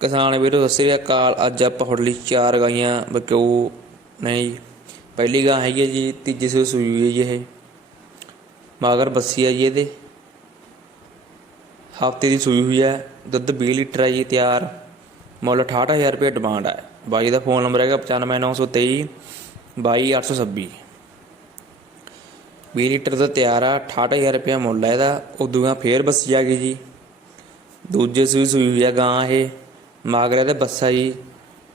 ਕਿਸਾਨ ਵੀਰੋ, ਸਤਿ ਸ੍ਰੀ ਅਕਾਲ। ਅੱਜ ਆਪਾਂ ਤੁਹਾਡੇ ਲਈ ਚਾਰ ਗਾਈਆਂ ਬਕਿਓ ਨਹੀਂ, ਪਹਿਲੀ ਗਾਂ ਹੈਗੀ ਹੈ ਜੀ, ਤੀਜੀ ਸੂਈ ਸੂਈ ਹੋਈ ਹੈ ਜੀ ਇਹ। ਮਾਗਰ ਬੱਸੀ ਹੈ ਜੀ ਇਹਦੇ। ਹਫ਼ਤੇ ਦੀ ਸੂਈ ਹੋਈ ਹੈ, ਦੁੱਧ 20 ਲੀਟਰ ਹੈ ਜੀ, ਤਿਆਰ। ਮੁੱਲ 68000 ਰੁਪਏ ਡਿਮਾਂਡ ਹੈ। ਬਾਈ ਦਾ ਫੋਨ ਨੰਬਰ ਹੈਗਾ 95923 22826 20 ਲੀਟਰ ਦਾ ਤਿਆਰ ਆ 68000 ਰੁਪਏ ਮੁੱਲ ਹੈ ਇਹਦਾ। ਉਦੋਂ ਗਾ ਫੇਰ ਬੱਸੀ ਆ ਗਈ ਜੀ। ਦੂਜੇ ਸੂਈ ਸੂਈ ਹੋਈ ਆ ਗਾਂ ਇਹ। ਮਾਗਰੇ ਦੇ ਬੱਸਾ ਜੀ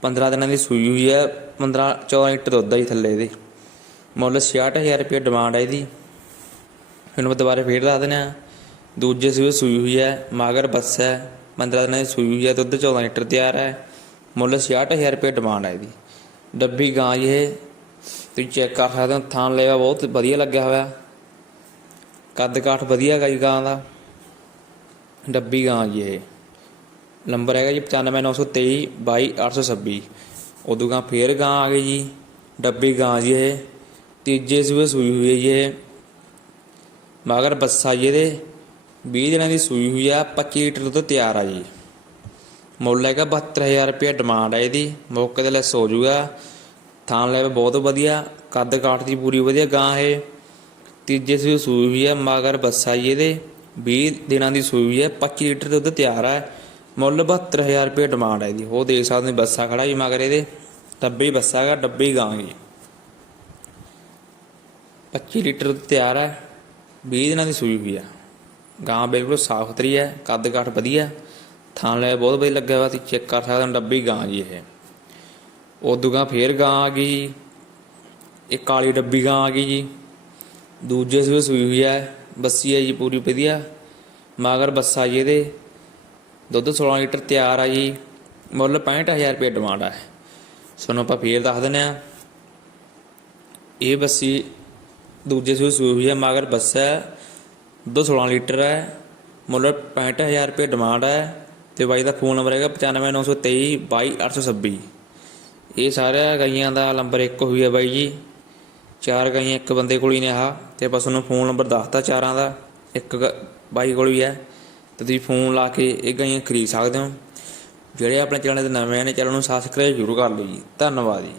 15 ਦਿਨਾਂ ਦੀ ਸੂਈ ਹੋਈ ਹੈ 15 14 ਲੀਟਰ ਦੁੱਧ ਆ ਜੀ ਥੱਲੇ ਇਹਦੇ। ਮੁੱਲ 66000 ਰੁਪਏ ਡਿਮਾਂਡ ਹੈ ਇਹਦੀ। ਹੁਣ ਮੈਂ ਦੁਬਾਰਾ ਫੇਰ ਦੱਸ ਦਿੰਦਾ, ਦੂਜੇ ਸੂਈ ਸੂਈ ਹੋਈ ਹੈ, ਮਾਗਰ ਬੱਸਾ ਹੈ 15 ਦਿਨਾਂ ਦੀ ਸੂਈ ਹੋਈ ਹੈ, ਦੁੱਧ 14 ਲੀਟਰ ਤਿਆਰ ਹੈ। ਮੁੱਲ 66000 ਰੁਪਏ ਡਿਮਾਂਡ ਹੈ ਇਹਦੀ। ਡੱਬੀ ਗਾਂ ਜੀ ਇਹ, ਤੁਸੀਂ ਚੈੱਕ ਕਰ ਸਕਦੇ ਹੋ, ਥਾਂ ਲੈਵਾ ਬਹੁਤ ਵਧੀਆ ਲੱਗਿਆ ਹੋਇਆ। ਕੱਦ ਕਾਠ ਵਧੀਆ ਗਾ ਜੀ ਗਾਂ ਦਾ। ਡੱਬੀ ਗਾਂ ਜੀ ਇਹ। ਨੰਬਰ ਹੈਗਾ ਜੀ 95923 22826 ਉਦੋਂ ਗਾਂ ਫੇਰ ਗਾਂ ਆ ਗਈ ਜੀ, ਡੱਬੀ ਗਾਂ ਜੀ ਇਹ, ਤੀਜੇ ਸੂਏ ਸੂਈ ਹੋਈ ਹੈ ਜੀ ਇਹ। ਮਗਰ ਬੱਸਾ ਜੀ ਇਹਦੇ 20 ਦਿਨਾਂ ਦੀ ਸੂਈ ਹੋਈ ਆ 25 ਲੀਟਰ ਦੁੱਧ ਤਿਆਰ ਆ ਜੀ। ਮੁੱਲ ਹੈਗਾ 72000 ਰੁਪਏ ਡਿਮਾਂਡ ਹੈ ਇਹਦੀ, ਮੌਕੇ ਤੇ ਲੈਸ ਹੋ ਜਾਊਗਾ। ਥਾਂ ਲੈਵ ਬਹੁਤ ਵਧੀਆ, ਕੱਦ ਕਾਠ ਦੀ ਪੂਰੀ ਵਧੀਆ ਗਾਂ ਇਹ। ਤੀਜੇ ਸੂਈ ਸੂਈ ਹੋਈ ਹੈ ਮਗਰ ਬੱਸਾ ਜੀ ਇਹਦੇ 20 ਦਿਨਾਂ ਦੀ ਸੂਈ ਹੋਈ ਹੈ 25 ਲੀਟਰ ਦੁੱਧ ਤਿਆਰ ਹੈ ਮੁੱਲ 72000 ਰੁਪਏ ਡਿਮਾਂਡ ਹੈ ਇਹਦੀ। ਉਹ ਦੇਖ ਸਕਦੇ ਬੱਸਾ ਖੜਾ ਜੀ ਮਗਰ ਇਹਦੇ। ਡੱਬੇ ਬੱਸਾ ਹੈਗਾ ਡੱਬੇ ਹੀ ਗਾਂ ਜੀ 25 ਲੀਟਰ ਤਿਆਰ ਹੈ 20 ਦਿਨਾਂ ਦੀ ਸੂਈ ਹੋਈ ਹੈ ਗਾਂ ਬਿਲਕੁਲ ਸਾਫ਼ ਸੁਥਰੀ ਹੈ, ਕੱਦ ਕਾਠ ਵਧੀਆ। ਥਾਂ ਲੈ ਬਹੁਤ ਵਧੀਆ ਲੱਗਿਆ ਵਾ, ਤੁਸੀਂ ਚੈੱਕ ਕਰ ਸਕਦੇ ਹੋ, ਡੱਬੀ ਗਾਂ ਜੀ ਇਹ। ਉਦੋਂ ਗਾਂ ਫੇਰ ਗਾਂ ਆ ਗਈ ਜੀ। ਇਹ ਕਾਲੀ ਡੱਬੀ ਗਾਂ ਆ ਗਈ ਜੀ। ਦੂਜੇ ਸੂਏ ਸੂਈ ਹੋਈ ਹੈ ਬੱਸੀ ਹੈ ਜੀ ਪੂਰੀ ਵਧੀਆ। ਮਾਗਰ ਬੱਸਾ ਜੀ ਇਹਦੇ। ਦੁੱਧ 16 ਲੀਟਰ ਤਿਆਰ ਆ ਜੀ। ਮੁੱਲ 65000 ਰੁਪਏ ਡਿਮਾਂਡ ਹੈ ਤੁਹਾਨੂੰ ਆਪਾਂ ਫੇਰ ਦੱਸ ਦਿੰਦੇ ਆ। ਇਹ ਬੱਸੀ ਦੂਜੇ ਸੂਈ ਸੂਈ ਹੋਈ ਹੈ ਮਗਰ ਬੱਸ ਹੈ। ਦੁੱਧ 16 ਲੀਟਰ ਹੈ। ਮੁੱਲ 65000 ਰੁਪਏ ਡਿਮਾਂਡ ਹੈ ਤੇ ਬਾਈ ਦਾ ਫੋਨ ਨੰਬਰ ਹੈਗਾ 95923 22826 ਇਹ ਸਾਰਿਆਂ ਗਾਈਆਂ ਦਾ ਨੰਬਰ ਇੱਕ ਹੋਈ ਹੈ ਬਾਈ ਜੀ। ਚਾਰ ਗਾਈਆਂ ਇੱਕ ਬੰਦੇ ਕੋਲ ਹੀ ਨੇ ਆਹ। ਤੇ ਆਪਾਂ ਤੁਹਾਨੂੰ ਫੋਨ ਨੰਬਰ ਦੱਸਤਾ ਚਾਰਾਂ ਦਾ। ਇੱਕ ਬਾਈ ਕੋਲ ਹੀ ਹੈ। ਤੇ ਤੁਸੀਂ ਫੋਨ ਲਾ ਕੇ ਇਹ ਗਾਈਆਂ ਖਰੀਦ ਸਕਦੇ ਹੋ। ਜਿਹੜੇ ਆਪਣੇ ਚੈਨਲ ਤੇ ਨਵੇਂ ਨੇ, ਚੈਨਲ ਨੂੰ ਸਬਸਕ੍ਰਾਈਬ ਜ਼ਰੂਰ ਕਰ ਲਓ ਜੀ। ਧੰਨਵਾਦ ਜੀ।